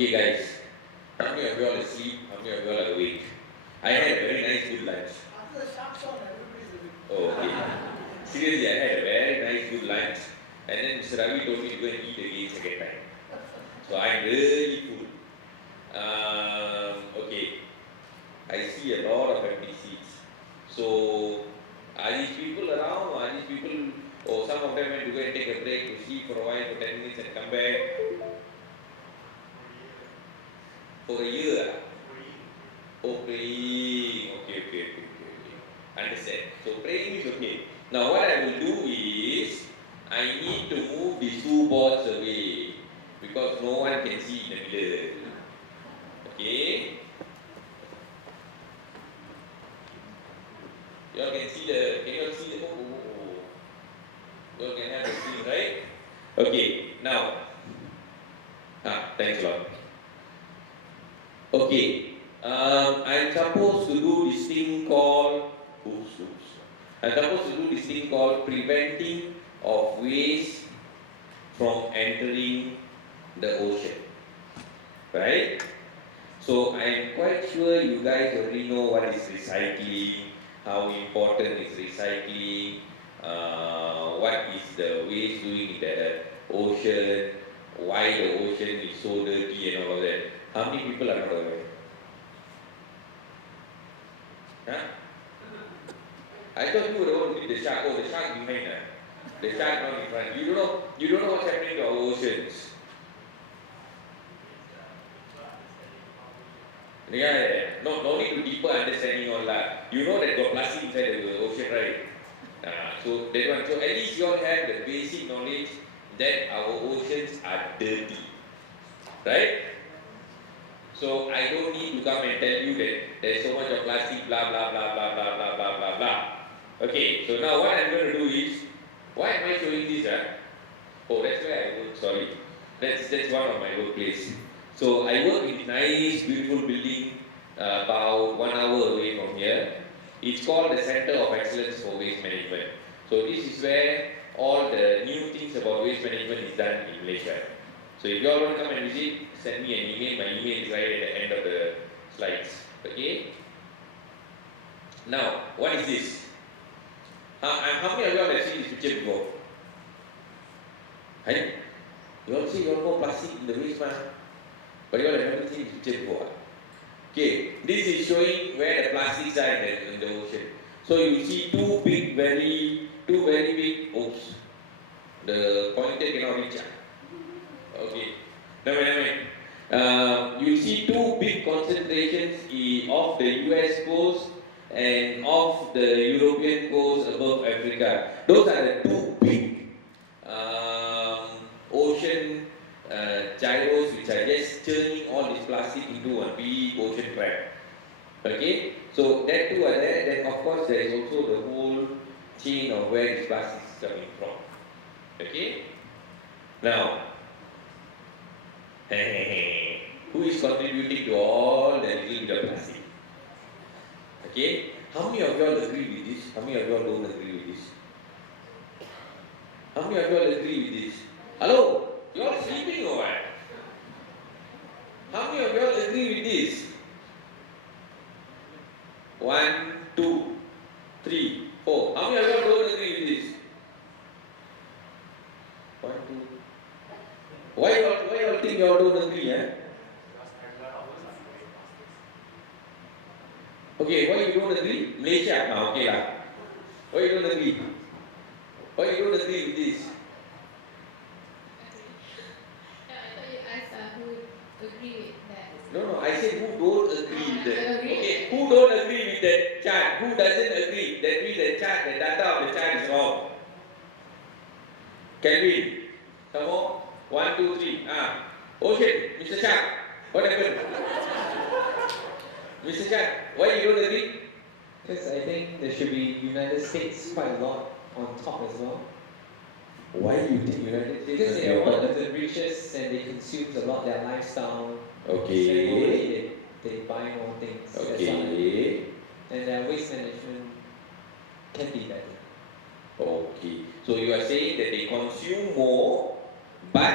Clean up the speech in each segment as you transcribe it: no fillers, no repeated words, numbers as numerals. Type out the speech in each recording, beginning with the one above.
Okay guys, how many of you all asleep? How many of you all are awake? I had a very nice good lunch. After the sharp sound, everybody's awake. Oh, okay. Seriously, I had a very nice good lunch. And then Mr. Ravi told me to go and eat again second time. So I'm really full. Okay. I see a lot of empty seats. So, are these people around? Are these people, or some of them went to go and take a break to sleep for a while for 10 minutes and come back? For a year? Oh, praying. Okay. Understand. So, praying is okay. Now, what I will do is, I need to move these two boards away because no one can see in the middle. Okay? You all can you all see the, you all can have the screen, right? Okay, now, thanks a lot. Okay, I'm supposed to do this thing called, I'm supposed to do this thing called preventing of waste from entering the ocean, right? So I'm quite sure you guys already know what is recycling, how important is recycling, what is the waste doing in the ocean, why the ocean is so dirty and all of that. How many people are not aware? Huh? I thought you were the one with the shark. Oh, the shark behind. The shark not in front. You don't know what's happening to our oceans. Yeah. No need to deeper understanding all that. You know that got plastic inside the ocean, right? So that one. So at least you all have the basic knowledge that our oceans are dirty, right? So I don't need to come and tell you that there's so much of plastic, blah blah blah blah blah blah blah blah blah. Okay. So now what I'm going to do is, why am I showing this? Oh, that's where I work. Sorry, that's one of my workplace. So I work in a nice, beautiful building about 1 hour away from here. It's called the Center of Excellence for Waste Management. So this is where all the new things about waste management is done in Malaysia. So if you all want to come and visit, send me an email. My email is right at the end of the slides. Okay? Now, what is this? How many of you all have seen this picture before? Hey? You all see you all know plastic in the waste man? But you all have never seen this picture before. Okay, this is showing where the plastics are in the ocean. So you see two very big, oops, the pointer cannot reach. Okay, never mind. You see two big concentrations of the US coast and of the European coast above Africa. Those are the two big ocean gyros which are just churning all this plastic into one big ocean crab. Okay, so that two are there. Then of course there is also the whole chain of where this plastic is coming from. Okay, now who is contributing to all the little bit of plastic? Okay, how many of you all agree with this? How many of you all don't agree with this? How many of you all agree with this? Hello? You all sleeping or what? How many of you all agree with this? 1, 2, 3, 4. How many of you all don't agree with this? 1, 2. Why you all think you all don't agree? Okay, why you don't agree? Malaysia. Okay lah. Why you don't agree? Why you don't agree with this? Agree with that. No, I said who don't agree with that. Okay, who don't agree with that chart? Who doesn't agree? That means the chart, the data of the chart is wrong. Kelvin, some more? 1, 2, 3. Oh shit, Mr. Shark, what happened? Mr. Shark, why you don't agree? Because I think there should be United States quite a lot on top as well. Why do you think United States? Because they are one of the richest and they consume a lot their lifestyle. Okay. They buy more things. Okay. And their waste management can be better. Okay. So you are saying that they consume more, but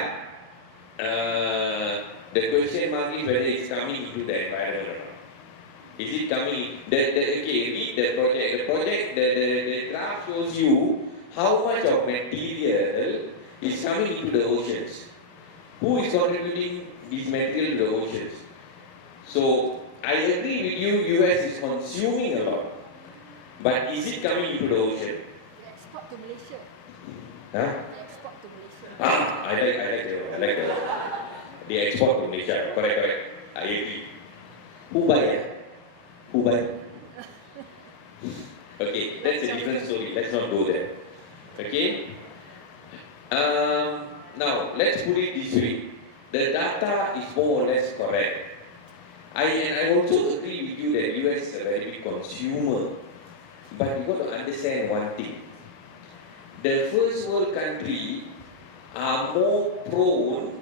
The question mark is whether it's coming into the environment or not. Is it coming? Okay, read the project. The project, the graph shows you how much of material is coming into the oceans. Who is contributing this material to the oceans? So I agree with you, US is consuming a lot. But is it coming into the ocean? They export to Malaysia. Huh? They export to Malaysia. I like that. They export to Malaysia. Correct. I agree. Who buy? Who buy? Okay, that's a different story. Let's not go there. Okay? Now, let's put it this way. The data is more or less correct. I also agree with you that US is a very big consumer. But you've got to understand one thing. The first world country are more prone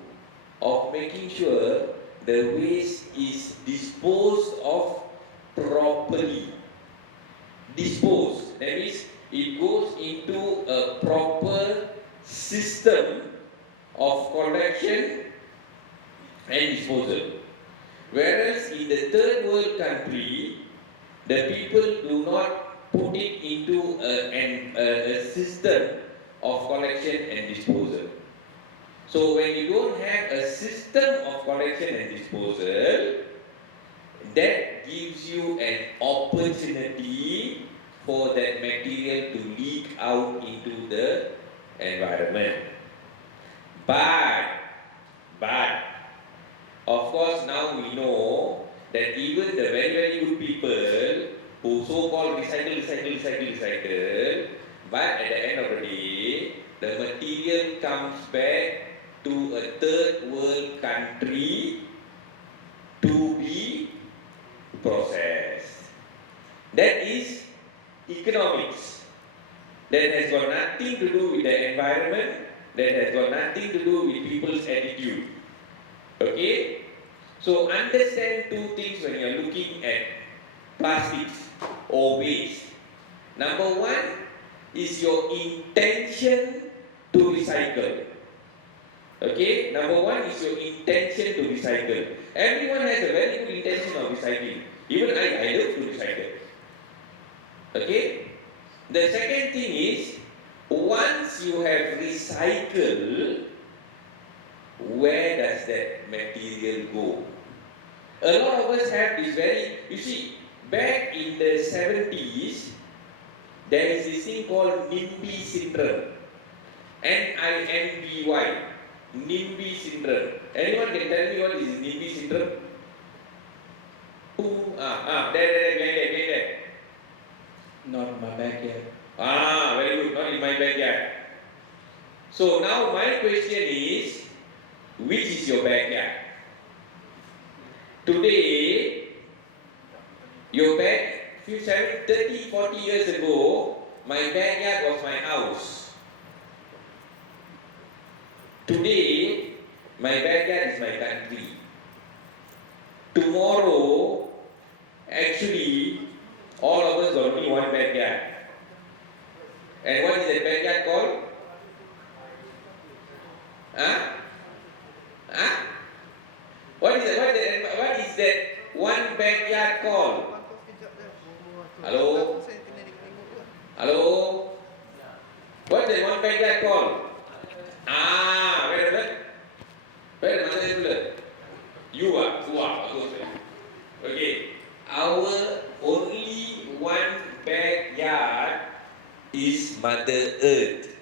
of making sure the waste is disposed of properly. Disposed. That means it goes into a proper system of collection and disposal. Whereas in the third world country, the people do not put it into a system of collection and disposal. So when you don't have a system of collection and disposal, that gives you an opportunity for that material to leak out into the environment. But of course now we know that even the very, very good people who so-called recycle, but at the end of the day, the material comes back to a third world country to be processed. That is economics. That has got nothing to do with the environment, that has got nothing to do with people's attitude. Okay? So understand two things when you are looking at plastics or waste. Number one is your intention to recycle. Okay? Number one is your intention to recycle. Everyone has a very good intention of recycling. Even I love to recycle. Okay? The second thing is, once you have recycled, where does that material go? A lot of us have this very, you see, back in the 70s, there is this thing called NIMBY syndrome. NIMBY. NIMBY syndrome. Anyone can tell me what is NIMBY syndrome? Who? There. Not in my backyard. Very good. Not in my backyard. So now my question is, which is your backyard? Today, your back, 30, 40 years ago, my backyard was my house. Today, my backyard is my country. Tomorrow, actually, all of us got only one backyard. And what is that backyard called? What is that one backyard called? Hello? What is that one backyard called? Where is you are. Okay. Our only one backyard is Mother Earth.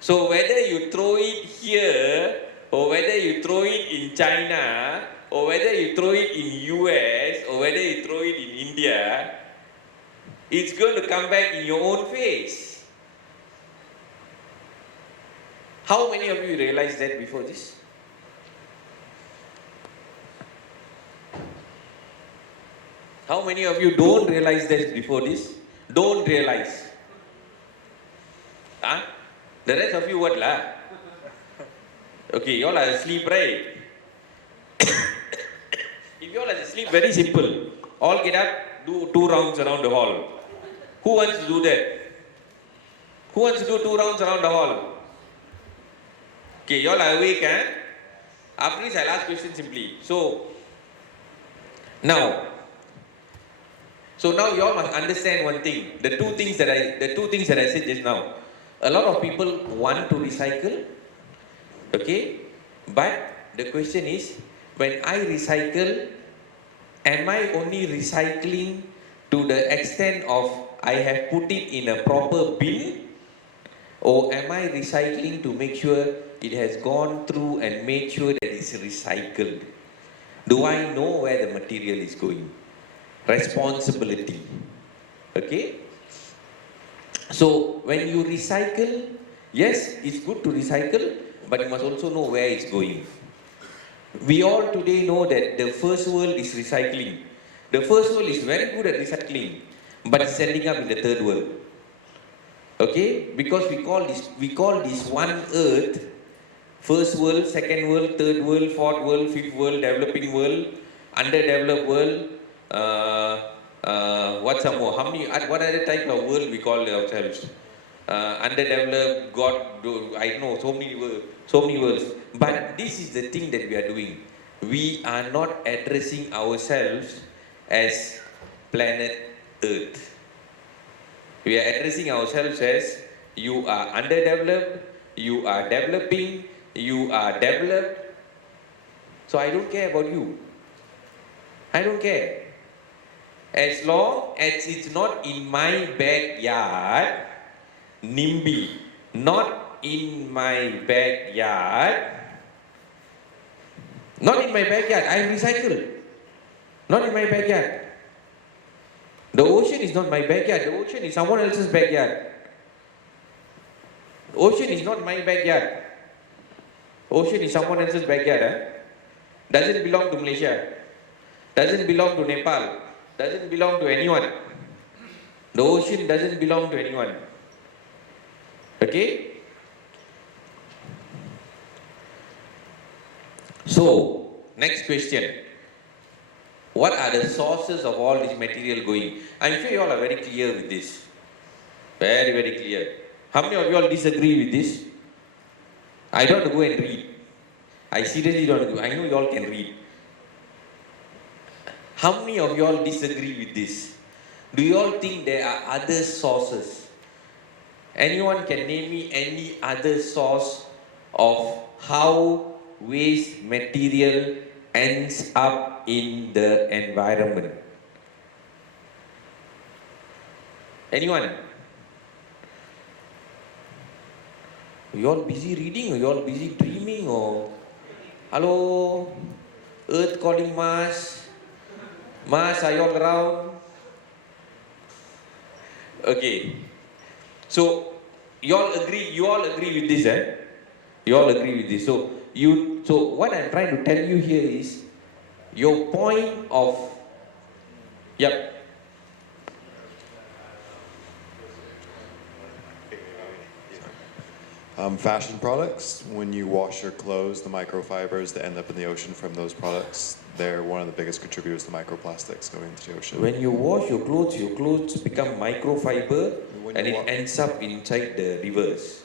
So whether you throw it here, or whether you throw it in China, or whether you throw it in US, or whether you throw it in India, it's going to come back in your own face. How many of you realized that before this? How many of you don't realize that before this? Don't realize. Huh? The rest of you what lah? Okay, you all are asleep, right? If you all are asleep, very simple. All get up, do 2 rounds around the hall. Who wants to do that? Who wants to do 2 rounds around the hall? Okay, you all are awake, huh? After this, I'll ask question simply. So now you all must understand one thing. The two things that I said just now. A lot of people want to recycle, okay? But the question is, when I recycle, am I only recycling to the extent of I have put it in a proper bin, or am I recycling to make sure it has gone through and made sure that it's recycled? Do I know where the material is going? Responsibility. Okay? So when you recycle, yes, it's good to recycle, but you must also know where it's going. We all today know that the first world is recycling. The first world is very good at recycling, but it's ending up in the third world. Okay? Because we call this one earth first world, second world, third world, fourth world, fifth world, developing world, underdeveloped world. What some more? What other type of world we call ourselves? Underdeveloped, I don't know, so many worlds. But this is the thing that we are doing. We are not addressing ourselves as planet Earth. We are addressing ourselves as you are underdeveloped, you are developing, you are developed. So I don't care about you. I don't care. As long as it's not in my backyard, NIMBY, not in my backyard. Not in my backyard, I recycle. Not in my backyard. The ocean is not my backyard, the ocean is someone else's backyard. The ocean is not my backyard. Ocean is someone else's backyard. Doesn't belong to Malaysia. Doesn't belong to Nepal. Doesn't belong to anyone. The ocean doesn't belong to anyone. Okay? So, next question. What are the sources of all this material going? I'm sure you all are very clear with this. Very, very clear. How many of you all disagree with this? I don't want to go and read. I seriously don't want to go. I know you all can read. How many of you all disagree with this? Do you all think there are other sources? Anyone can name me any other source of how waste material ends up in the environment? Anyone? You all busy reading, or you all busy dreaming, or hello, Earth calling Mars? Mars, are you all around? Okay. So you all agree with this, eh? You all agree with this. So what I'm trying to tell you here is your point of Fashion products, when you wash your clothes, the microfibers that end up in the ocean from those products, they're one of the biggest contributors to microplastics going into the ocean. When you wash your clothes become microfiber and it ends up inside the rivers.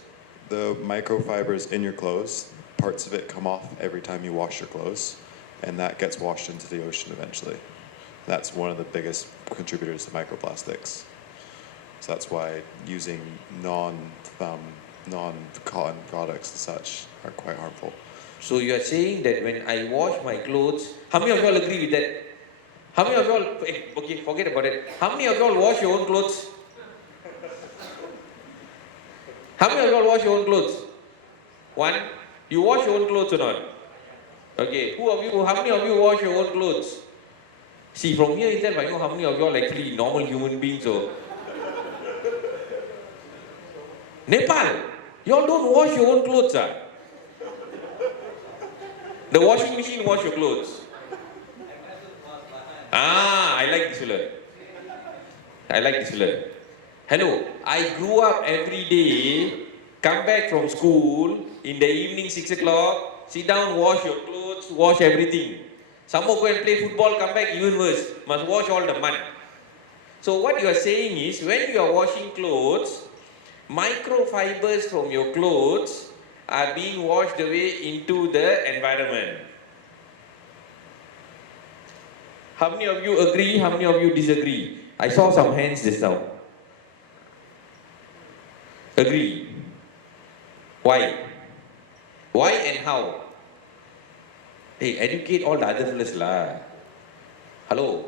The microfibers in your clothes, parts of it come off every time you wash your clothes, and that gets washed into the ocean eventually. That's one of the biggest contributors to microplastics. So that's why using non-cotton products and such are quite harmful. So you are saying that when I wash my clothes, how many of you all agree with that? How many of you all, okay, forget about it. How many of you all wash your own clothes? How many of you all wash your own clothes? One, you wash your own clothes or not? Okay, how many of you wash your own clothes? See, from here itself, I know how many of you all actually normal human beings or Nepal, you all don't wash your own clothes, ah? The washing machine wash your clothes. I like this fella. Hello, I grew up every day, come back from school, in the evening 6 o'clock, sit down, wash your clothes, wash everything. Some more go and play football, come back even worse, must wash all the mud. So what you are saying is, when you are washing clothes, microfibers from your clothes are being washed away into the environment. How many of you agree? How many of you disagree? I saw some hands just now. Agree. Why? Why and how? Hey, educate all the other fellas lah. Hello.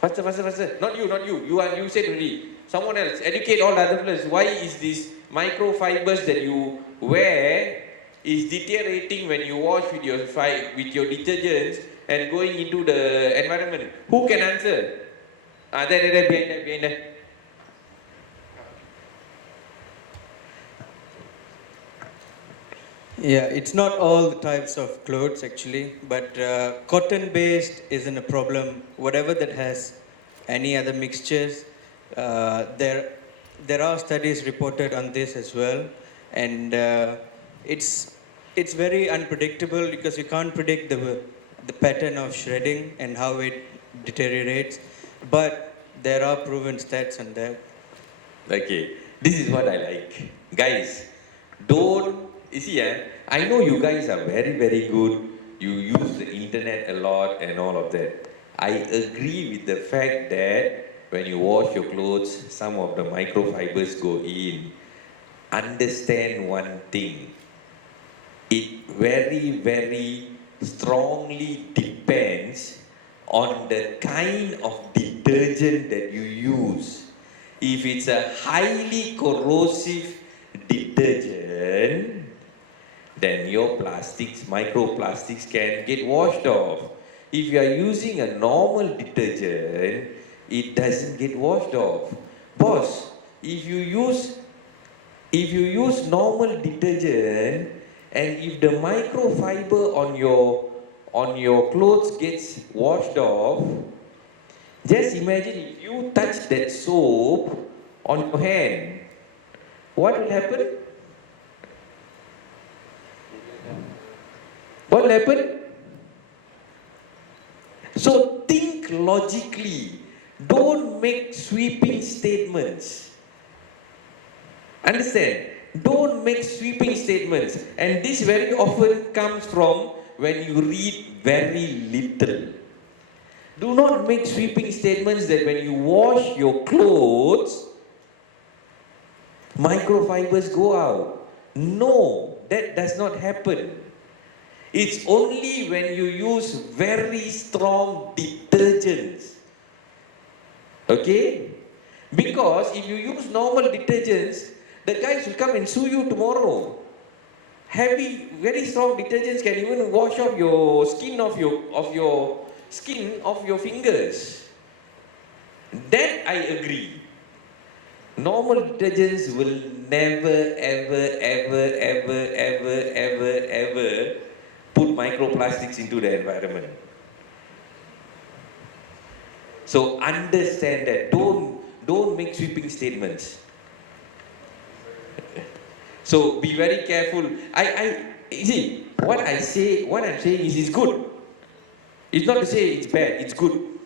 Faster, faster, faster. Not you, not you. You said already. Someone else. Educate all the other fellas. Why is this microfibers that you wear is deteriorating when you wash with your detergents and going into the environment? Who can answer? There, behind there. Yeah, it's not all the types of clothes actually, but cotton-based isn't a problem. Whatever that has any other mixtures, there are studies reported on this as well, and it's very unpredictable because you can't predict the pattern of shredding and how it deteriorates. But there are proven stats on that. Okay, this is what I like. Guys, don't, you see, I know you guys are very, very good. You use the internet a lot and all of that. I agree with the fact that when you wash your clothes, some of the microfibers go in. Understand one thing. It very, very strongly depends on the kind of detergent that you use. If it's a highly corrosive detergent, then your plastics, microplastics can get washed off. If you are using a normal detergent, it doesn't get washed off. Boss, if you use normal detergent and if the microfiber on your clothes gets washed off, just imagine if you touch that soap on your hand, what will happen? What will happen? So think logically. Don't make sweeping statements. Understand? Don't make sweeping statements. And this very often comes from when you read very little. Do not make sweeping statements that when you wash your clothes, microfibers go out. No, that does not happen. It's only when you use very strong detergents. Okay? Because if you use normal detergents, the guys will come and sue you tomorrow. Heavy, very strong detergents can even wash off your skin of your fingers. That I agree. Normal detergents will never, ever put microplastics into the environment. So understand that. Don't make sweeping statements. So be very careful. You see, what I'm saying is it's good. It's not to say it's bad, it's good.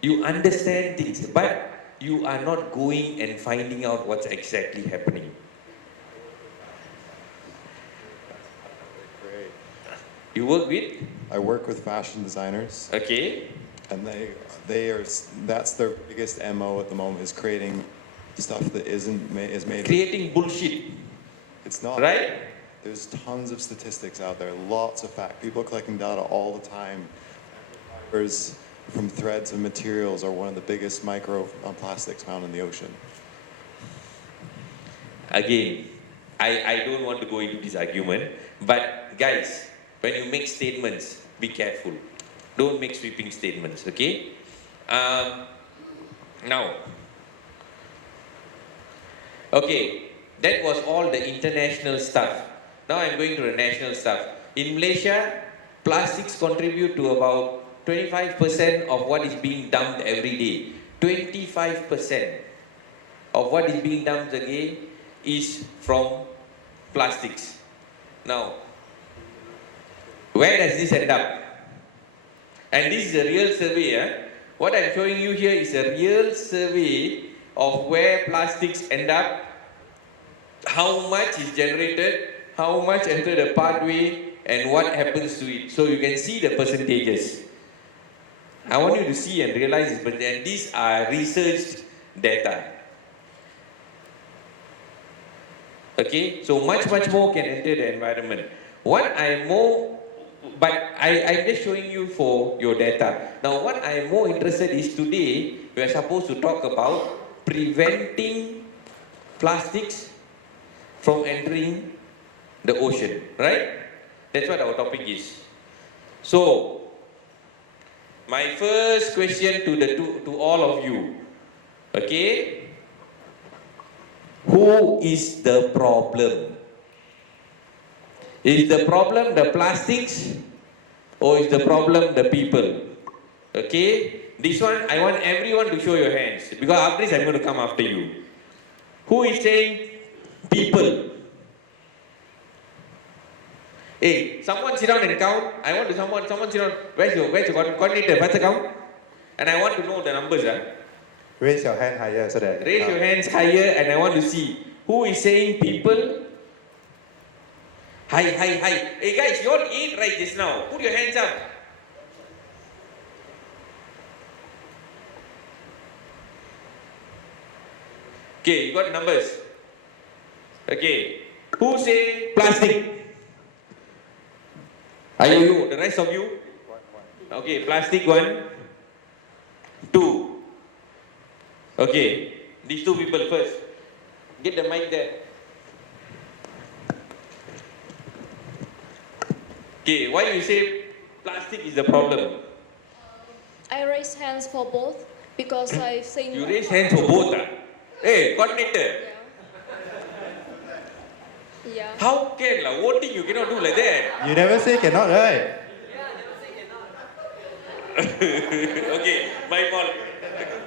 You understand things, but you are not going and finding out what's exactly happening. Great. You work with? I work with fashion designers, Okay. and that's their biggest MO at the moment is creating stuff that is made. Creating bullshit, It's not. right? There's tons of statistics out there, lots of facts. People are collecting data all the time. Fibers from threads and materials are one of the biggest microplastics found in the ocean. Again, I don't want to go into this argument, but guys, when you make statements, be careful. Don't make sweeping statements, okay? Now, okay, that was all the international stuff. Now I'm going to the national stuff. In Malaysia, plastics contribute to about 25% of what is being dumped every day. 25% of what is being dumped again is from plastics. Now, where does this end up? And this is a real survey. What I'm showing you here is a real survey of where plastics end up how much is generated, how much enter the pathway, and what happens to it. So you can see the percentages. I want you to see and realize this, but then these are researched data. Okay, so much more can enter the environment. What I'm more, but I'm just showing you for your data. Now, what I'm more interested is today we are supposed to talk about preventing plastics from entering the ocean, right? That's what our topic is. So, my first question to all of you, okay? Who is the problem? Is the problem the plastics or is the problem the people? Okay? This one, I want everyone to show your hands because after this I'm going to come after you. Who is saying people? Hey, someone sit down and count. I want to someone sit down. Where's your coordinator? What's the count? And I want to know the numbers. Raise your hand higher so that. Raise your hands higher and I want to see who is saying people. Hi. Hey guys, you all ate right just now. Put your hands up. Okay, you got numbers. Okay. Who say plastic? Are you? The rest of you? Okay, plastic 1, 2. Okay, these two people first. Get the mic there. Okay, why you say plastic is the problem? I raise hands for both because I think. You raise hands for both. Hey, coordinator. Yeah. How can voting you cannot do like that? You never say cannot, right? Okay, my fault.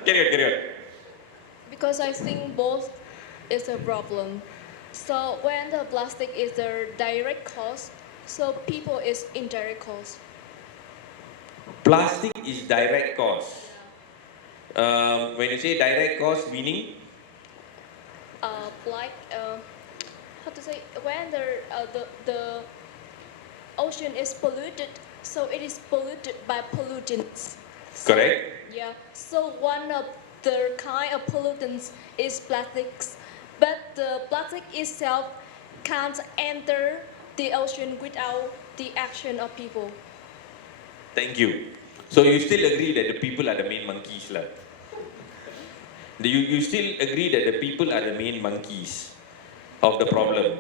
Carry on. Because I think both is a problem. So when the plastic is the direct cause, so people is indirect cause. Plastic is direct cause. When you say direct cause, meaning? Like how to say, when the ocean is polluted, so it is polluted by pollutants. Correct. Yeah. So one of the kind of pollutants is plastics, but the plastic itself can't enter the ocean without the action of people. Thank you. So you still agree that the people are the main monkeys, lah? You still agree that the people are the main monkeys of the problem?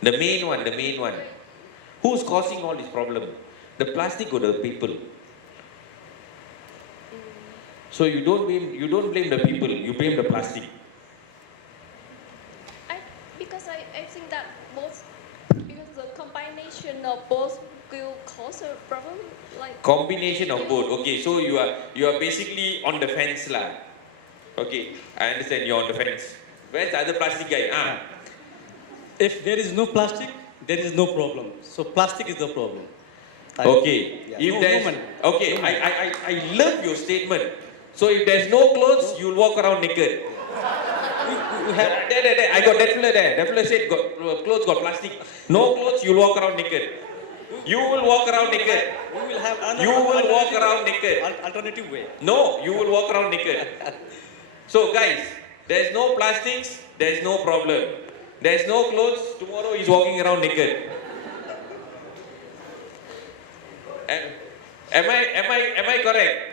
The main one. Who's causing all this problem? The plastic or the people? So you don't blame the people, you blame the plastic. Because I think that both, because the combination of both will cause a problem. Like Combination of both. Okay, so you are basically on the fence, lah. Okay, I understand you're on the fence. Where's the other plastic guy? If there is no plastic, there is no problem. So plastic is the problem. Okay. If there's okay, I love your statement. So if there's no clothes, you'll walk around naked. There. I got that fella there. That fella said clothes got plastic. No clothes, you'll walk around naked. You will walk around naked. We will have You will walk around naked. Alternative way. No, you will walk around naked. So guys, there's no plastics, there's no problem. There's no clothes, tomorrow he's walking around naked. Am I correct?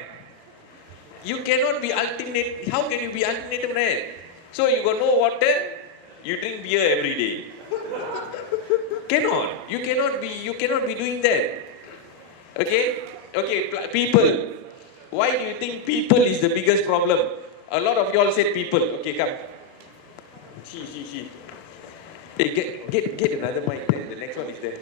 You cannot be alternate. How can you be alternative right? So you got no water, you drink beer every day. Cannot. You cannot be doing that. Okay? People. Why do you think people is the biggest problem? A lot of y'all said people. Okay, come. She. Hey, get another mic there. The next one is there.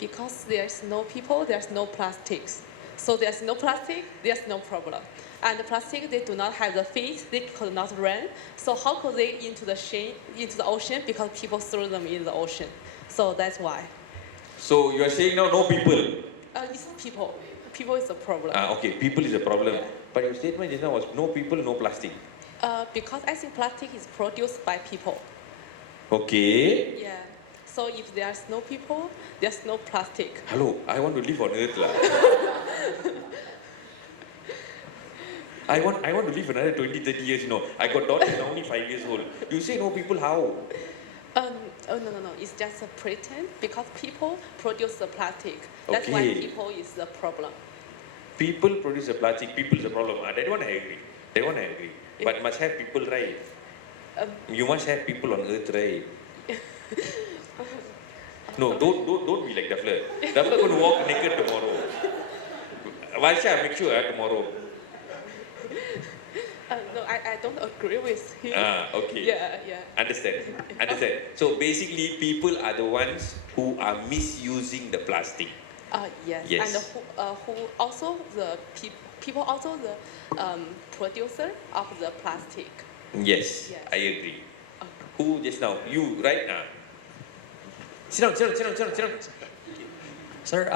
Because there's no people, there's no plastics. So there's no plastic, there's no problem. And the plastic, they do not have the feet, they could not run. So how could they into the ocean? Because people throw them in the ocean. So that's why. So you are saying now no people? It's people. People is the problem. Okay, people is a problem. But your statement just now was no people, no plastic. Because I think plastic is produced by people. Okay. Yeah. So if there's no people, there's no plastic. Hello, I want to live on Earth lah. I want to live another 20, 30 years, you know. I got daughter now only 5 years old. You say no people, how? Oh no. It's just a pretend because people produce the plastic. That's why Okay. people is the problem. People produce the plastic, people is the problem. That one I agree. That one I agree. But must have people, right? Um, You must have people on Earth, right? No, don't be like Duffler. Duffler going to walk naked tomorrow. Varsha, make sure tomorrow. no, I don't agree with him. Okay. Yeah. Understand. So basically, people are the ones who are misusing the plastic. Yes. Yes. And who also the people also the producer of the plastic. Yes, Yes. I agree. Who just now? You, right now. Sit down. Sir,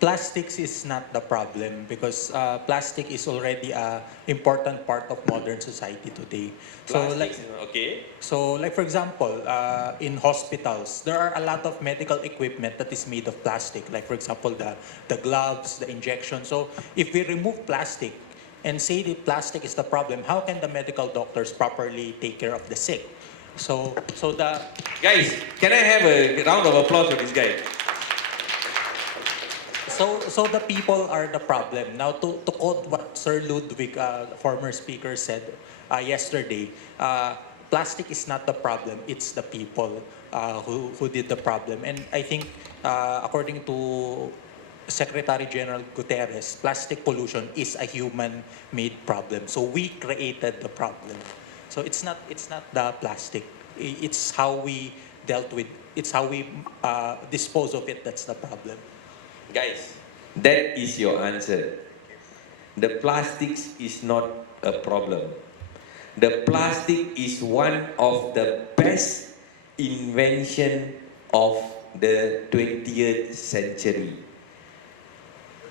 plastics is not the problem because plastic is already an important part of modern society today. Plastics, okay. So, like for example, in hospitals, there are a lot of medical equipment that is made of plastic. Like for example, the gloves, the injection. So, if we remove plastic and say the plastic is the problem, how can the medical doctors properly take care of the sick? So the Guys, can I have a round of applause for this guy? So the people are the problem. Now, to quote what Sir Ludwig, former speaker, said yesterday, plastic is not the problem, it's the people who did the problem. And I think, according to Secretary General Guterres, plastic pollution is a human-made problem. So we created the problem. So it's not the plastic. It's how we dealt with. It's how we dispose of it. That's the problem. Guys, that is your answer. The plastics is not a problem. The plastic is one of the best invention of the 20th century.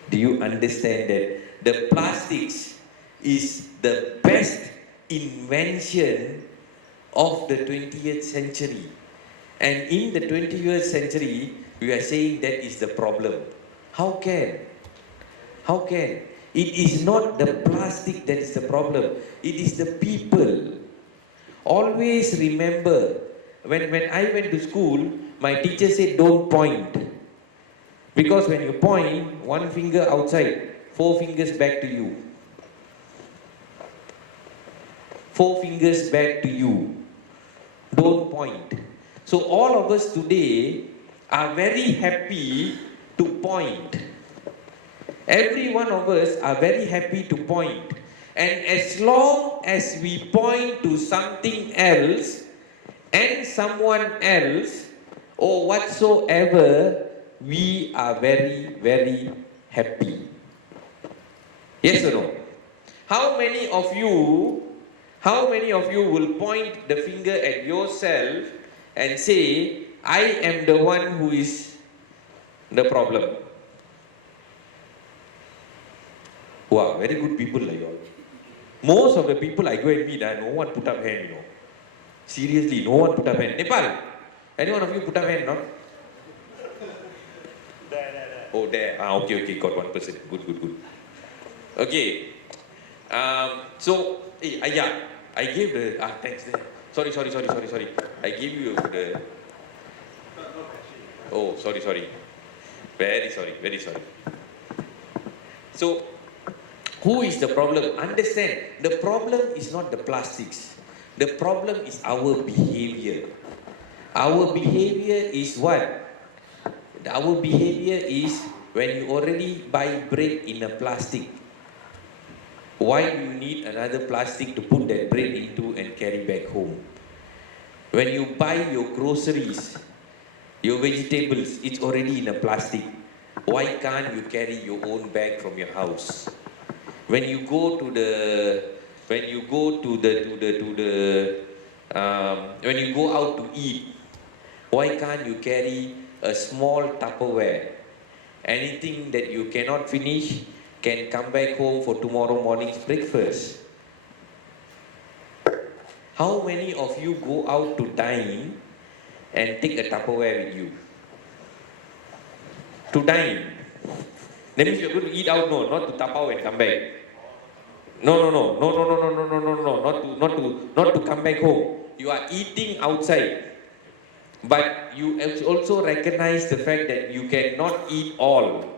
Do you understand that? The plastics is the best invention of the 20th century. And in the 21st century, we are saying that is the problem. How can? It is not the plastic that is the problem. It is the people. Always remember, when I went to school, my teacher said don't point. Because when you point, one finger outside, 4 fingers back to you. 4 fingers back to you. Don't point. So all of us today are very happy to point. Every one of us are very happy to point. And as long as we point to something else and someone else or whatsoever, we are very, very happy. Yes or no? How many of you will point the finger at yourself and say, I am the one who is the problem? Wow, very good people like you all. Most of the people I go and meet, no one put up hand, you know. Seriously, no one put up hand. Nepal, any one of you put up hand, no? Oh, there. Okay, got one person. Good. Okay. So, I gave the, thanks. Sorry. I gave you the, oh, sorry. Very sorry. So, who is the problem? Understand, the problem is not the plastics. The problem is our behavior. Our behavior is what? Our behavior is when you already buy bread in a plastic. Why do you need another plastic to put that bread into and carry back home? When you buy your groceries, your vegetables, it's already in a plastic. Why can't you carry your own bag from your house? When you go out to eat, why can't you carry a small Tupperware? Anything that you cannot finish can come back home for tomorrow morning's breakfast. How many of you go out to dine and take a Tupperware with you? To dine. That means you're going to eat out, no, not to tap out and come back. No, not to come back home. You are eating outside. But you also recognize the fact that you cannot eat all.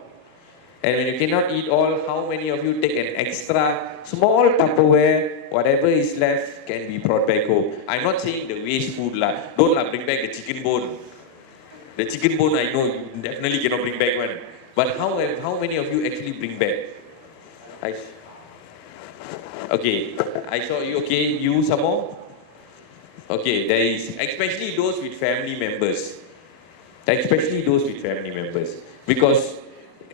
And when you cannot eat all, how many of you take an extra small Tupperware, whatever is left can be brought back home? I'm not saying the waste food lah. Don't lah, bring back the chicken bone. The chicken bone I know you definitely cannot bring back one. But how many of you actually bring back? Okay, I saw you. Okay, you some more? Okay, there is. Especially those with family members. Especially those with family members. Because,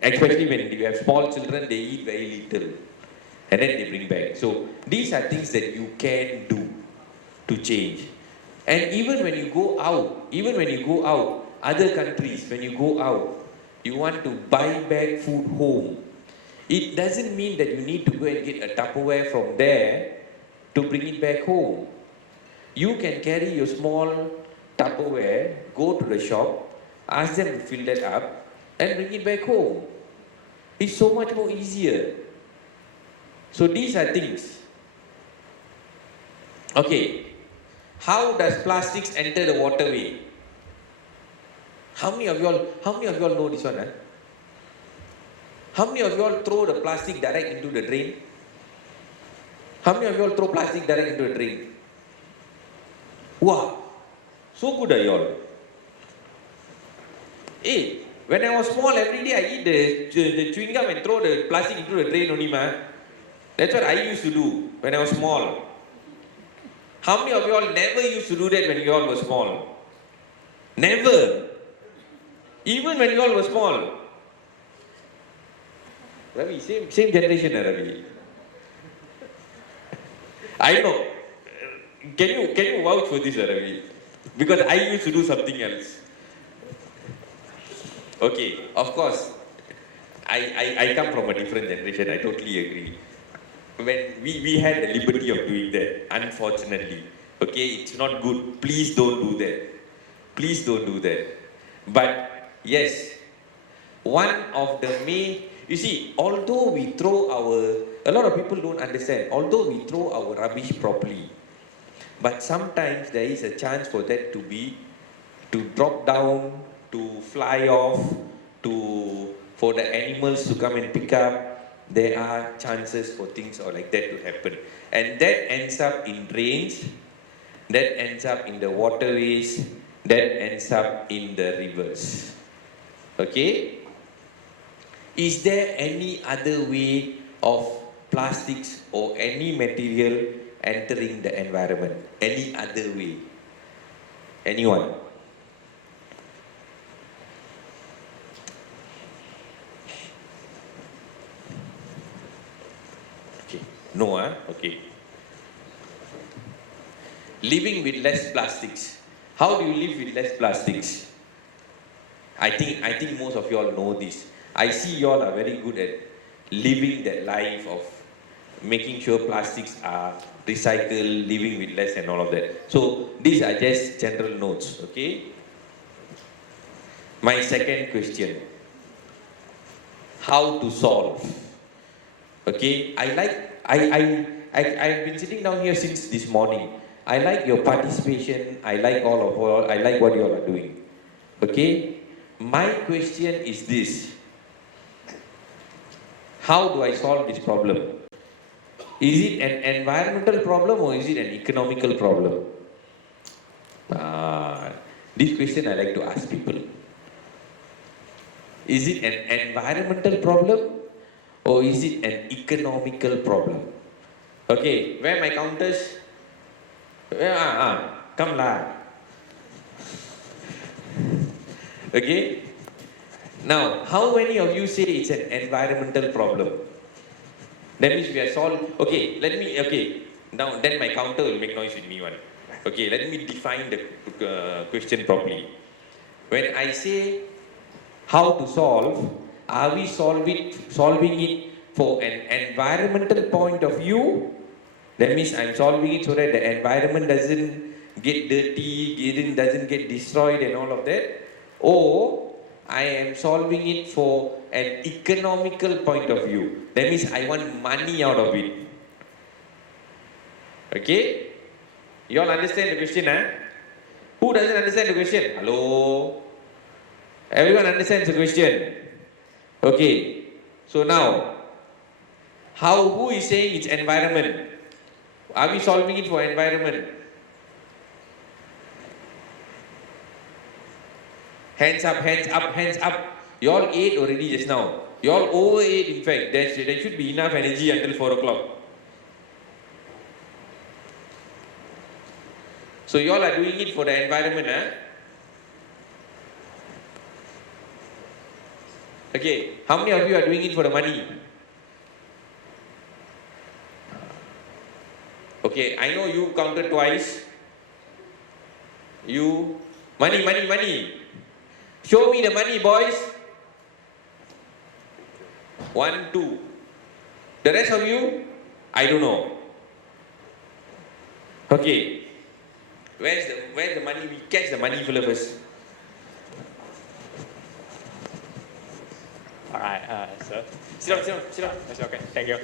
especially when you have small children, they eat very little. And then they bring back. So, these are things that you can do to change. And even when you go out, other countries, when you go out, you want to buy back food home. It doesn't mean that you need to go and get a Tupperware from there to bring it back home. You can carry your small Tupperware, go to the shop, ask them to fill that up, and bring it back home. It's so much more easier. So these are things. Okay, how does plastics enter the waterway? How many of y'all know this one? How many of y'all throw the plastic direct into the drain? How many of y'all throw plastic direct into the drain? Wow, so good are y'all. Hey, when I was small, every day I eat the chewing gum and throw the plastic into the drain only, man. That's what I used to do when I was small. How many of y'all never used to do that when y'all were small? Never. Even when y'all were small. Ravi, same generation, Ravi. I know. Can you vouch for this, Ravi? Because I used to do something else. Okay, of course, I come from a different generation, I totally agree. When we had the liberty of doing that, unfortunately. Okay, it's not good. Please don't do that. Please don't do that. But yes, one of the main, you see, although we throw a lot of people don't understand, although we throw our rubbish properly, but sometimes there is a chance for that to drop down, to fly off, for the animals to come and pick up. There are chances for things like that to happen. And that ends up in drains, that ends up in the waterways, that ends up in the rivers. Okay? Is there any other way of plastics or any material entering the environment? Any other way? Anyone? Okay. No, huh? Okay. Living with less plastics. How do you live with less plastics? I think most of you all know this. I see you all are very good at living that life of making sure plastics are recycled, living with less and all of that. So these are just general notes, okay? My second question, how to solve? Okay, I've been sitting down here since this morning. I like your participation, I like what you all are doing. Okay? My question is this. How do I solve this problem? Is it an environmental problem or is it an economical problem? This question I like to ask people. Is it an environmental problem or is it an economical problem? Okay, where are my counters? Come lah. Okay? Now, how many of you say it's an environmental problem? That means we are solved. Okay, now then my counter will make noise with me one. Okay, let me define the question properly. When I say how to solve, are we solving it for an environmental point of view That means I'm solving it so that the environment doesn't get dirty, doesn't get destroyed and all of that. Or I am solving it for an economical point of view. That means I want money out of it. Okay? You all understand the question, huh? Who doesn't understand the question? Hello? Everyone understands the question? Okay. So now, who is saying it's environment? Are we solving it for environment? Hands up, hands up, hands up. You all ate already just now. You all overate, in fact. There should be enough energy until 4 o'clock. So you all are doing it for the environment, huh? Okay, how many of you are doing it for the money? Okay, I know you counted twice. You, money, money, money. Show me the money, boys. 1, 2. The rest of you, I don't know. Okay. Where's the money? We catch the money first. All right, sir. Sit down. That's okay. Thank you.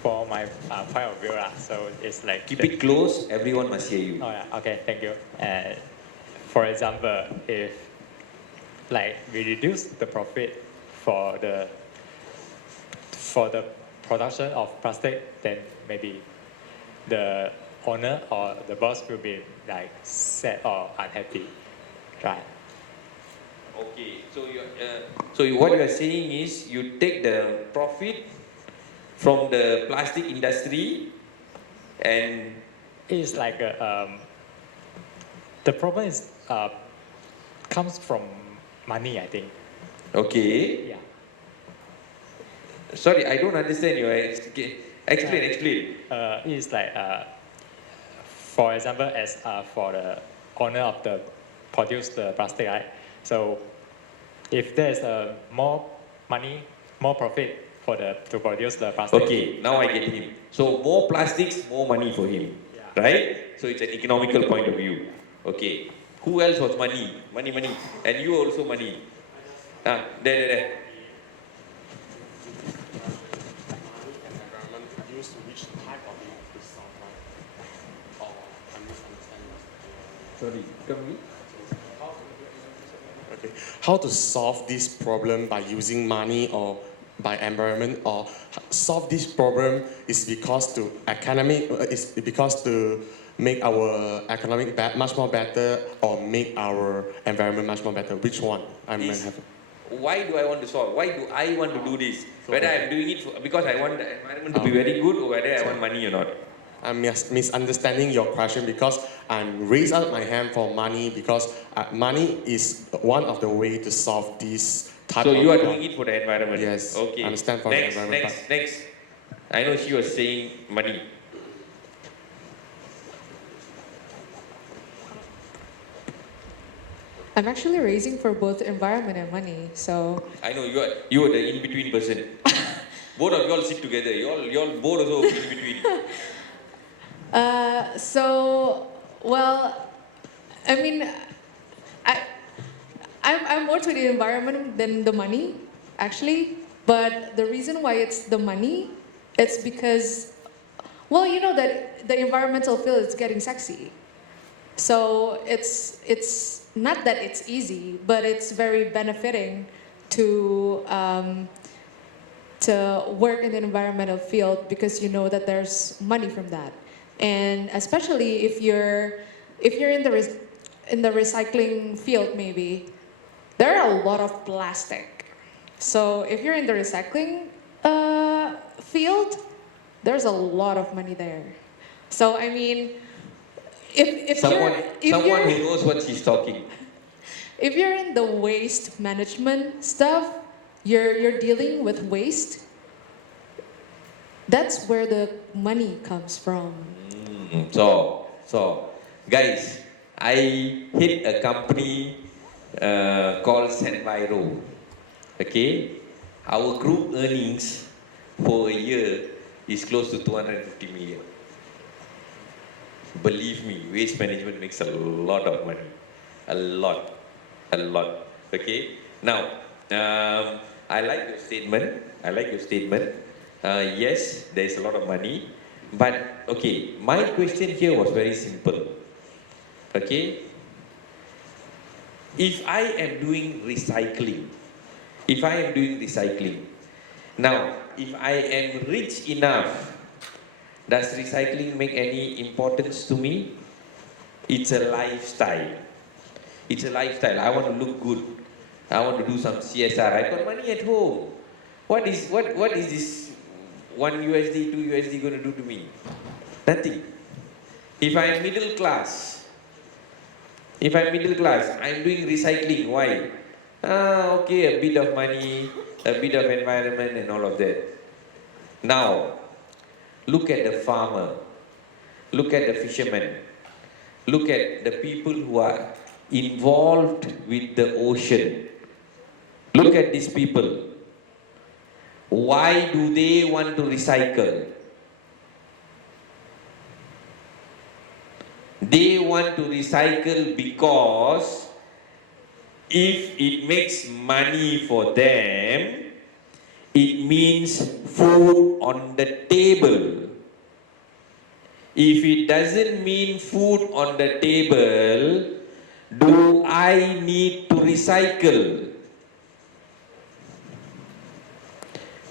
For my point of view, so it's like Keep it close. Everyone must hear you. Oh yeah. Okay. Thank you. For example, if like we reduce the profit for the production of plastic, then maybe the owner or the boss will be like sad or unhappy, right? Okay, so what you are saying is you take the profit from the plastic industry and it's like the problem is comes from money, I think. Okay. Yeah. Sorry, I don't understand you. Explain. It's like for example, as for the owner of the produce the plastic, right? So if there's more money, more profit for to produce the plastic. Okay, now I get him. So more plastics, more money for him, right? So it's an economical point of view. Okay. Who else was money? Money. And you also money. There. Sorry, come again? Okay. How to solve this problem by using money or by environment, or solve this problem is because to make our economic much more better, or make our environment much more better? Which one? Why do I want to solve? Why do I want to do this? Whether I'm doing it because I want the environment to be very good, or whether I want money or not. I'm misunderstanding your question because I'm raised up my hand for money because money is one of the way to solve this type of So you are problem. doing it for the environment? Yes. Okay. I understand for the environment. Next. I know she was saying money. I'm actually raising for both environment and money, so. I know you are the in-between person. Both of you all sit together. You all both also in between. Well, I mean, I'm more to the environment than the money, actually. But the reason why it's the money, it's because, well, you know that the environmental field is getting sexy. So it's not that it's easy, but it's very benefiting to work in the environmental field because you know that there's money from that. And especially if you're in the recycling field, maybe there are a lot of plastic. So if you're in the recycling field, there's a lot of money there. So I mean, if someone you're, who knows what she's talking. If you're in the waste management stuff, you're dealing with waste. That's where the money comes from. So, guys, I hit a company called Senviro. Okay, our group earnings for a year is close to 250 million. Believe me, waste management makes a lot of money. A lot. A lot. Okay? Now, I like your statement. I like your statement. Yes, there is a lot of money. But, okay, my question here was very simple. Okay? If I am doing recycling, now, if I am rich enough, does recycling make any importance to me? It's a lifestyle. It's a lifestyle. I want to look good. I want to do some CSR. I got money at home. What is this $1, $2 going to do to me? Nothing. If I'm middle class, I'm doing recycling. Why? Okay, a bit of money, a bit of environment and all of that. Now, look at the farmer, look at the fisherman, look at the people who are involved with the ocean. Look at these people. Why do they want to recycle? They want to recycle because if it makes money for them, it means food on the table. If it doesn't mean food on the table, do I need to recycle?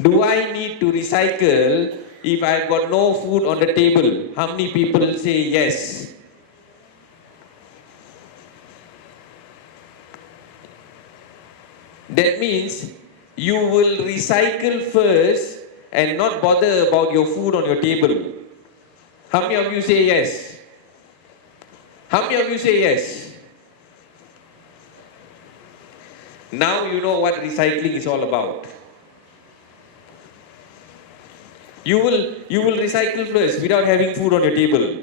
Do I need to recycle if I've got no food on the table? How many people say yes? That means you will recycle first and not bother about your food on your table. How many of you say yes? How many of you say yes? Now you know what recycling is all about. You will recycle first without having food on your table.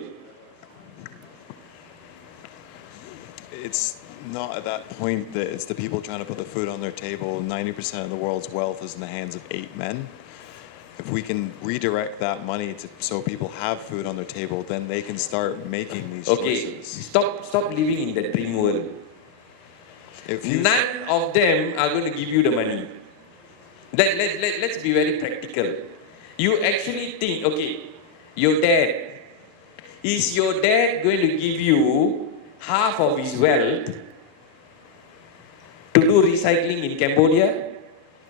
It's not at that point that it's the people trying to put the food on their table. 90% of the world's wealth is in the hands of 8 men. If we can redirect that money so people have food on their table, then they can start making these choices. Stop living in the dream world. None of them are going to give you the money. Let's be very practical. You actually think, okay, your dad, is your dad going to give you half of his wealth to do recycling in Cambodia,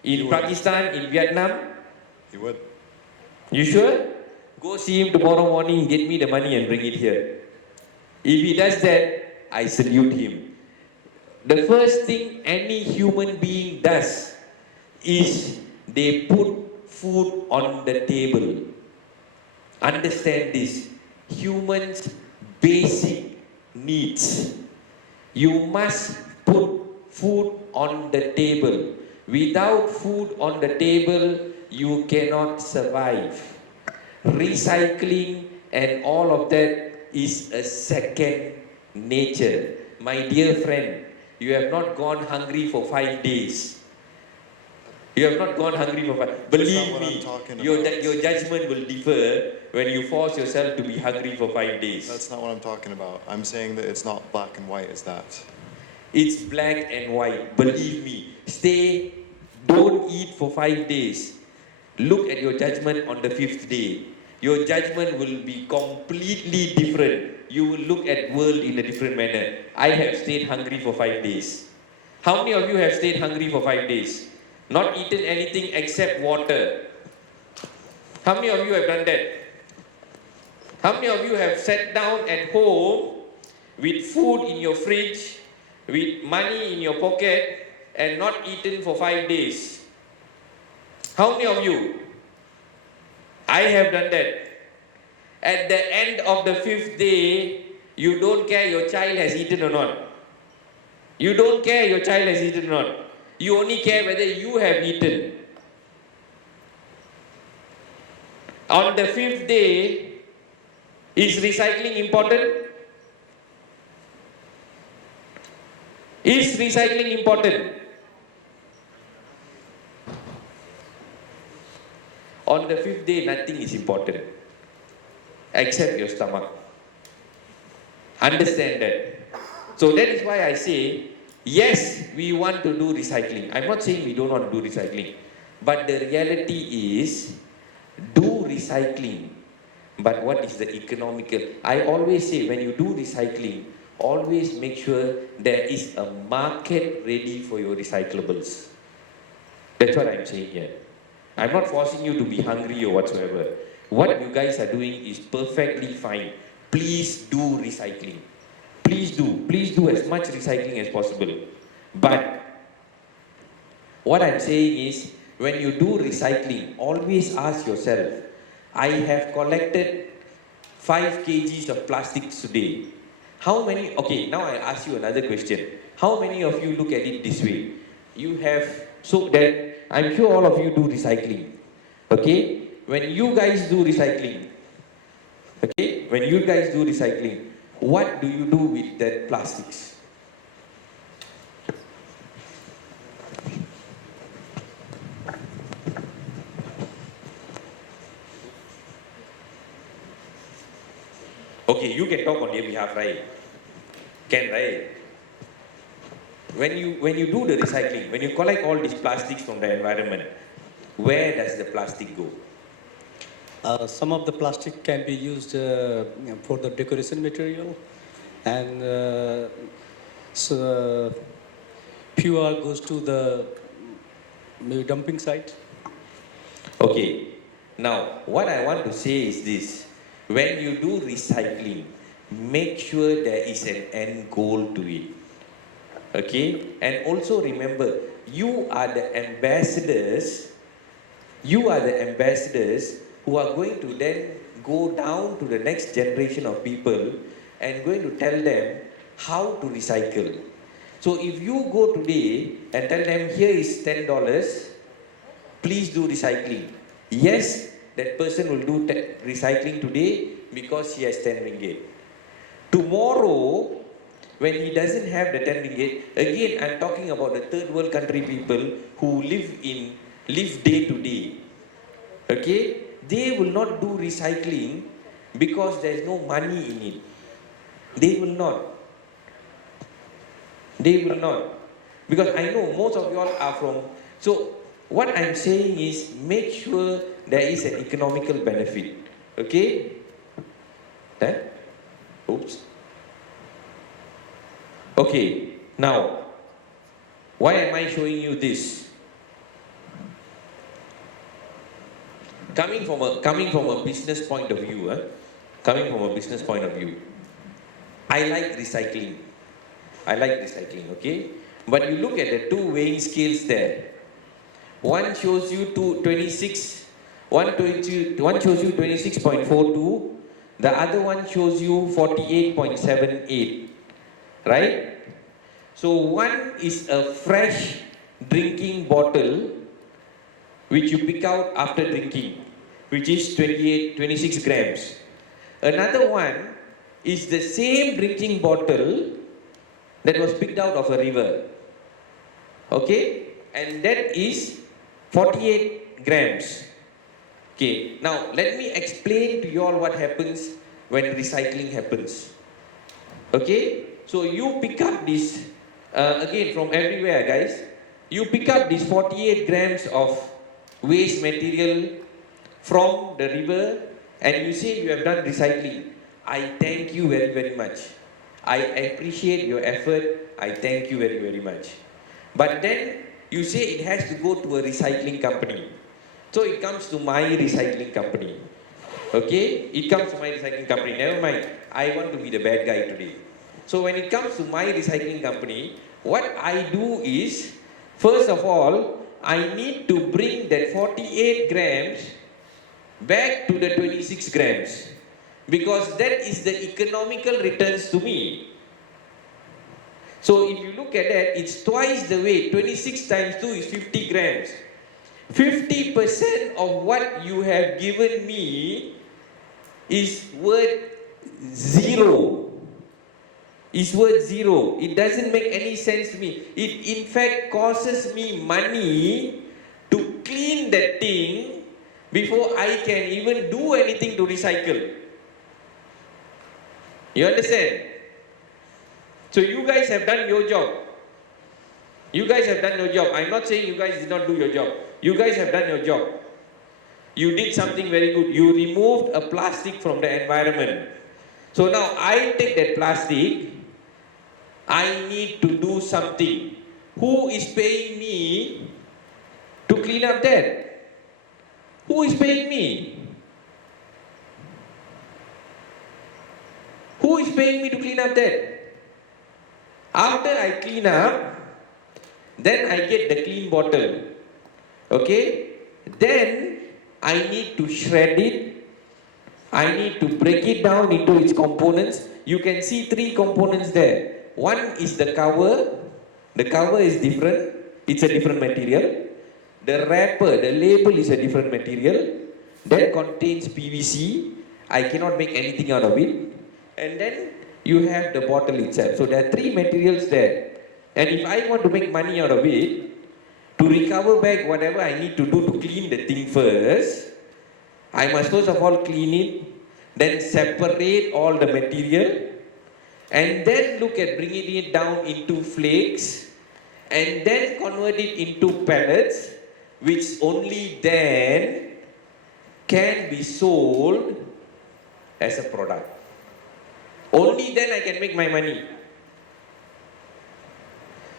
in Pakistan, in Vietnam? He would. You sure? Go see him tomorrow morning, get me the money and bring it here. If he does that, I salute him. The first thing any human being does is they put food on the table. Understand this. Humans' basic needs. You must put food on the table. Without food on the table, you cannot survive. Recycling and all of that is a second nature. My dear friend, you have not gone hungry for 5 days. You have not gone hungry for 5. Believe me, your judgment will differ when you force yourself to be hungry for 5 days. That's not what I'm talking about. I'm saying that it's not black and white as that. It's black and white. Believe me. Don't eat for 5 days. Look at your judgment on the 5th day. Your judgment will be completely different. You will look at world in a different manner. I have stayed hungry for 5 days. How many of you have stayed hungry for 5 days? Not eaten anything except water. How many of you have done that? How many of you have sat down at home with food in your fridge, with money in your pocket, and not eaten for 5 days? How many of you? I have done that. At the end of the 5th day, you don't care your child has eaten or not. You don't care your child has eaten or not. You only care whether you have eaten. On the 5th day, is recycling important? Is recycling important? On the 5th day, nothing is important except your stomach. Understand that. So that is why I say, yes, we want to do recycling. I'm not saying we don't want to do recycling. But the reality is, do recycling. But what is the economical? I always say, when you do recycling, always make sure there is a market ready for your recyclables. That's what I'm saying here. I'm not forcing you to be hungry or whatsoever. What you guys are doing is perfectly fine. Please do recycling. Please do as much recycling as possible. But what I'm saying is, when you do recycling, always ask yourself, I have collected 5 kgs of plastics today. How many, okay, now I ask you another question. How many of you look at it this way? You have, so that, I'm sure all of you do recycling. Okay? When you guys do recycling, what do you do with that plastics? Okay, you can talk on their behalf, right? Can, right? When you do the recycling, when you collect all these plastics from the environment, where does the plastic go? Some of the plastic can be used for the decoration material, and so pure goes to the maybe dumping site. Okay, now what I want to say is this. When you do recycling, make sure there is an end goal to it. Okay? And also remember, you are the ambassadors who are going to then go down to the next generation of people and going to tell them how to recycle. So if you go today and tell them, here is $10, please do recycling. Yes, that person will do recycling today because he has 10 ringgit. Tomorrow, when he doesn't have the 10 ringgit, again, I'm talking about the third world country people who live day to day. Okay? They will not do recycling because there is no money in it. They will not. Because I know most of you all are from. So, what I'm saying is, make sure there is an economical benefit. Okay? Oops. Okay, now, why am I showing you this? Coming from a business point of view, I like recycling. Okay? But you look at the two weighing scales there. One shows you 26.42, the other one shows you 48.78, right? So one is a fresh drinking bottle which you pick out after drinking, which is 26 grams. Another one is the same drinking bottle that was picked out of a river. Okay? And that is 48 grams. Okay, now let me explain to you all what happens when recycling happens. Okay, so you pick up this, again from everywhere guys, you pick up this 48 grams of waste material from the river and you say you have done recycling. I thank you very, very much. I appreciate your effort. I thank you very, very much. But then you say it has to go to a recycling company. So it comes to my recycling company. Okay? It comes to my recycling company. Never mind. I want to be the bad guy today. So when it comes to my recycling company, what I do is, first of all, I need to bring that 48 grams back to the 26 grams. Because that is the economical returns to me. So if you look at that, it's twice the weight. 26 times 2 is 50 grams. 50% of what you have given me is worth zero. It's worth zero. It doesn't make any sense to me. It in fact costs me money to clean that thing before I can even do anything to recycle. You understand? So you guys have done your job. You guys have done your job. I'm not saying you guys did not do your job. You guys have done your job. You did something very good. You removed a plastic from the environment. So now I take that plastic, I need to do something. Who is paying me to clean up that? Who is paying me? Who is paying me to clean up that? After I clean up, then I get the clean bottle. Okay? Then I need to shred it. I need to break it down into its components. You can see 3 components there. One is the cover. The cover is different. It's a different material. The wrapper, the label is a different material. That contains PVC. I cannot make anything out of it. And then you have the bottle itself. So there are 3 materials there. And if I want to make money out of it, to recover back whatever I need to do to clean the thing first, I must first of all clean it, then separate all the material, and then look at bringing it down into flakes, and then convert it into pellets, which only then can be sold as a product. Only then I can make my money.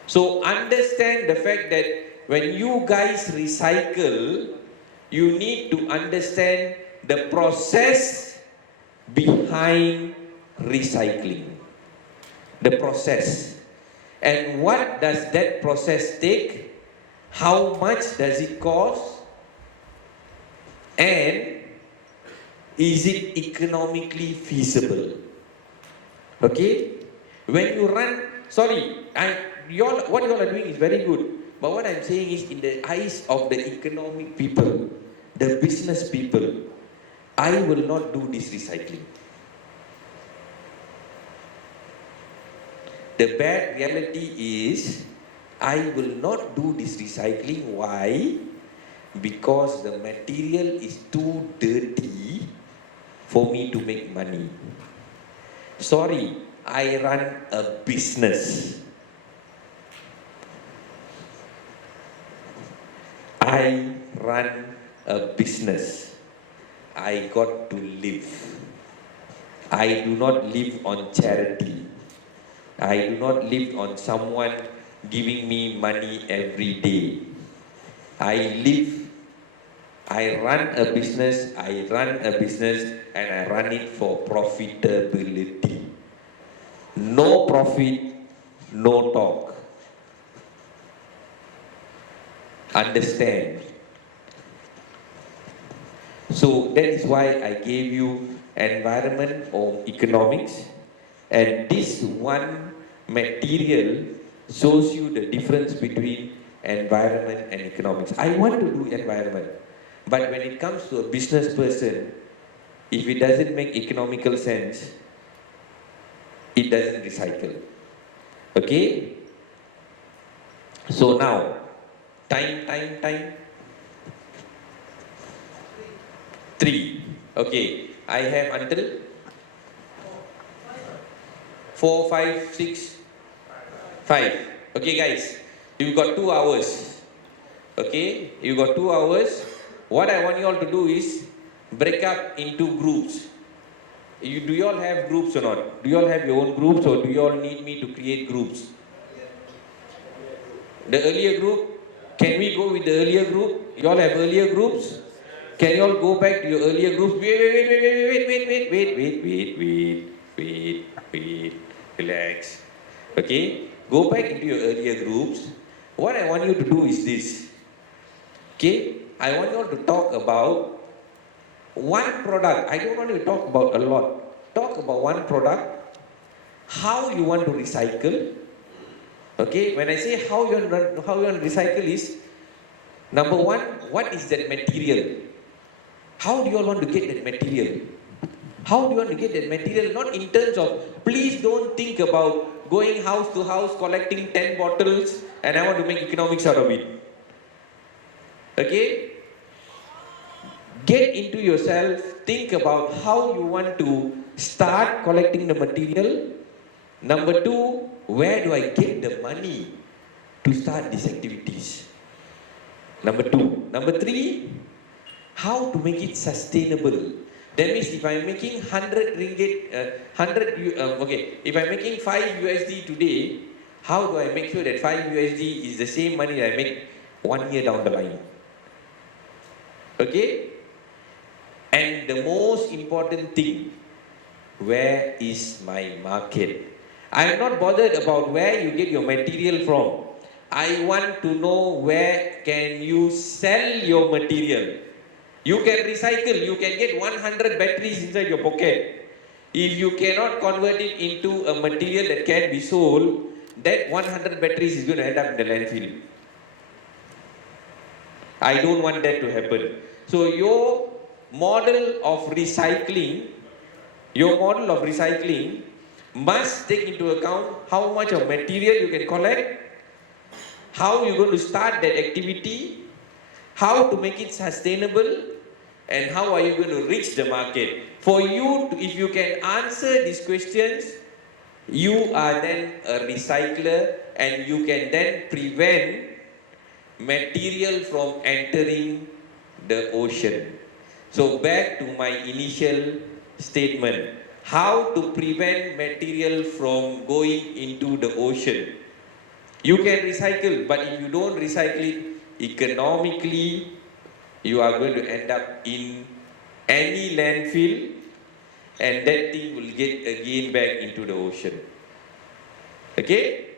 So understand the fact that when you guys recycle, you need to understand the process behind recycling. The process. And what does that process take? How much does it cost? And is it economically feasible? Okay? When you run, what you all are doing is very good. But what I'm saying is, in the eyes of the economic people, the business people, I will not do this recycling. The bad reality is, I will not do this recycling. Why? Because the material is too dirty for me to make money. Sorry, I run a business. I run a business. I got to live. I do not live on charity. I do not live on someone giving me money every day. I run a business, and I run it for profitability. No profit, no talk. Understand? So that is why I gave you environment or economics, and this one material shows you the difference between environment and economics. I want to do environment, but when it comes to a business person, if it doesn't make economical sense, it doesn't recycle. Okay? So now, time. 3. Okay, I have until 4, 5, 6, 5. Okay guys, you got 2 hours. Okay, you got 2 hours. What I want you all to do is break up into groups. Do you all have groups or not? Do you all have your own groups, or do you all need me to create groups? The earlier group, can we go with the earlier group? You all have earlier groups? Can you all go back to your earlier groups? Wait. Relax. Okay? Go back into your earlier groups. What I want you to do is this. Okay? I want you all to talk about one product. I don't want you to talk about a lot. Talk about one product, how you want to recycle. Okay? When I say how you want to recycle is, number 1, what is that material? How do you all want to get that material? How do you want to get that material? Not in terms of, please don't think about going house to house, collecting 10 bottles, and I want to make economics out of it. Okay? get into yourself, think about how you want to start collecting the material. Number two, where do I get the money to start these activities? Number two. Number three, how to make it sustainable. That means if I'm making 100 ringgit, if I'm making 5 USD today, how do I make sure that 5 USD is the same money that I make 1 year down the line? Okay? And the most important thing, where is my market? I am not bothered about where you get your material from. I want to know where can you sell your material. You can recycle, you can get 100 batteries inside your pocket. If you cannot convert it into a material that can be sold, that 100 batteries is going to end up in the landfill. I don't want that to happen. So your model of recycling must take into account how much of material you can collect, how you're going to start that activity, how to make it sustainable, and how are you going to reach the market. For you, if you can answer these questions, you are then a recycler and you can then prevent material from entering the ocean. So back to my initial statement, how to prevent material from going into the ocean. You can recycle, but if you don't recycle it economically, you are going to end up in any landfill and that thing will get again back into the ocean. Okay?